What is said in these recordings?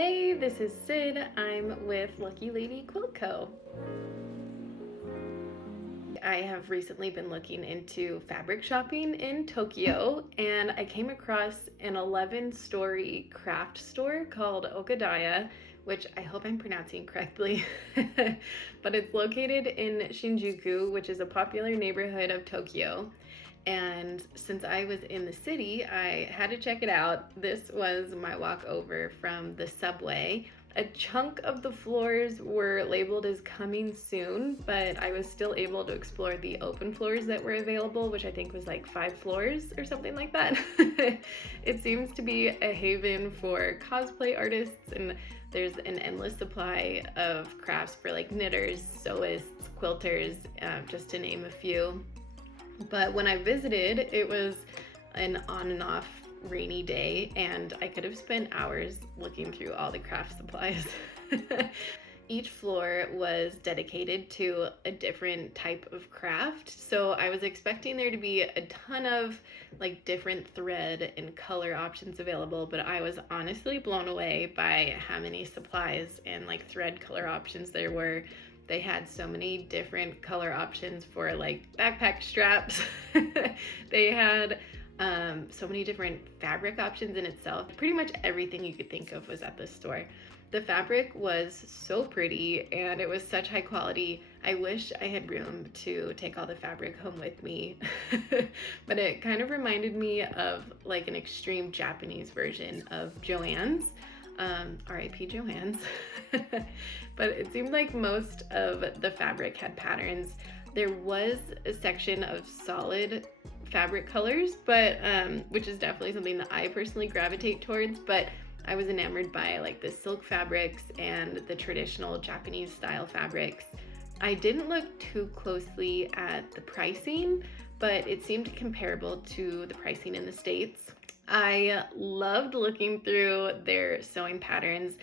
Hey, this is Sid. I'm with Lucky Lady Quilt Co. I have recently been looking into fabric shopping in Tokyo, and I came across an 11-story craft store called Okadaya, which I hope I'm pronouncing correctly, but it's located in Shinjuku, which is a popular neighborhood of Tokyo. And since I was in the city, I had to check it out. This was my walk over from the subway. A chunk of the floors were labeled as coming soon, but I was still able to explore the open floors that were available, which I think was like 5 floors or something like that. It seems to be a haven for cosplay artists, and there's an endless supply of crafts for like knitters, sewists, quilters, just to name a few. But when I visited, it was an on and off rainy day, and I could have spent hours looking through all the craft supplies. Each floor was dedicated to a different type of craft, so I was expecting there to be a ton of like different thread and color options available, but I was honestly blown away by how many supplies and like thread color options there were. They had so many different color options for like backpack straps. They had so many different fabric options in itself. Pretty much everything you could think of was at this store. The fabric was so pretty and it was such high quality. I wish I had room to take all the fabric home with me. But it kind of reminded me of like an extreme Japanese version of Joann's. R.I.P. Joann's. But it seemed like most of the fabric had patterns. There was a section of solid fabric colors, but which is definitely something that I personally gravitate towards, but I was enamored by like the silk fabrics and the traditional Japanese style fabrics. I didn't look too closely at the pricing, but it seemed comparable to the pricing in the States. I loved looking through their sewing patterns.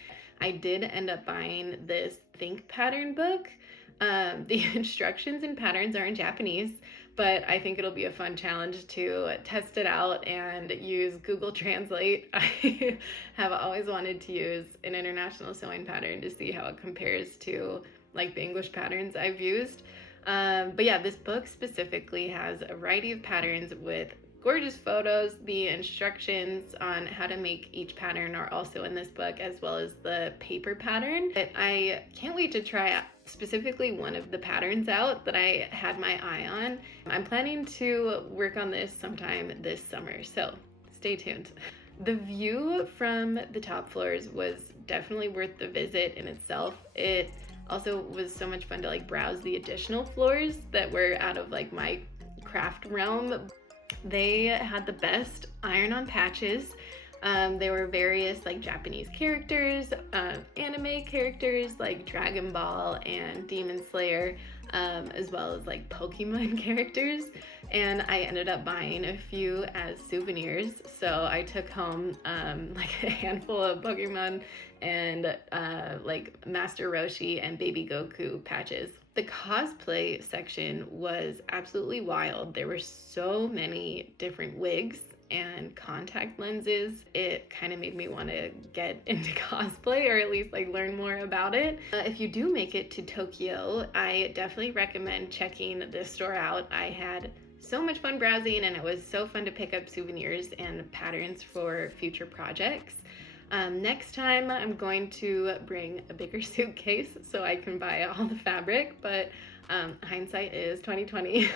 I did end up buying this Think pattern book. The instructions and patterns are in Japanese, but I think it'll be a fun challenge to test it out and use Google Translate. I have always wanted to use an international sewing pattern to see how it compares to like the English patterns I've used. But yeah, this book specifically has a variety of patterns with gorgeous photos. The instructions on how to make each pattern are also in this book, as well as the paper pattern. But I can't wait to try specifically one of the patterns out that I had my eye on. I'm planning to work on this sometime this summer, so stay tuned. The view from the top floors was definitely worth the visit in itself. It also was so much fun to like browse the additional floors that were out of like my craft realm. They had the best iron-on patches. There were various like Japanese characters, anime characters like Dragon Ball and Demon Slayer, as well as like Pokemon characters. And I ended up buying a few as souvenirs. So I took home like a handful of Pokemon and like Master Roshi and Baby Goku patches. The cosplay section was absolutely wild. There were so many different wigs and contact lenses. It kind of made me want to get into cosplay, or at least like learn more about it. If you do make it to Tokyo, I definitely recommend checking this store out. I had so much fun browsing, and it was so fun to pick up souvenirs and patterns for future projects. Next time I'm going to bring a bigger suitcase so I can buy all the fabric, but hindsight is 2020.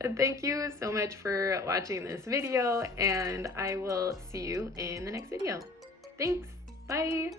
But thank you so much for watching this video, and I will see you in the next video. Thanks, bye!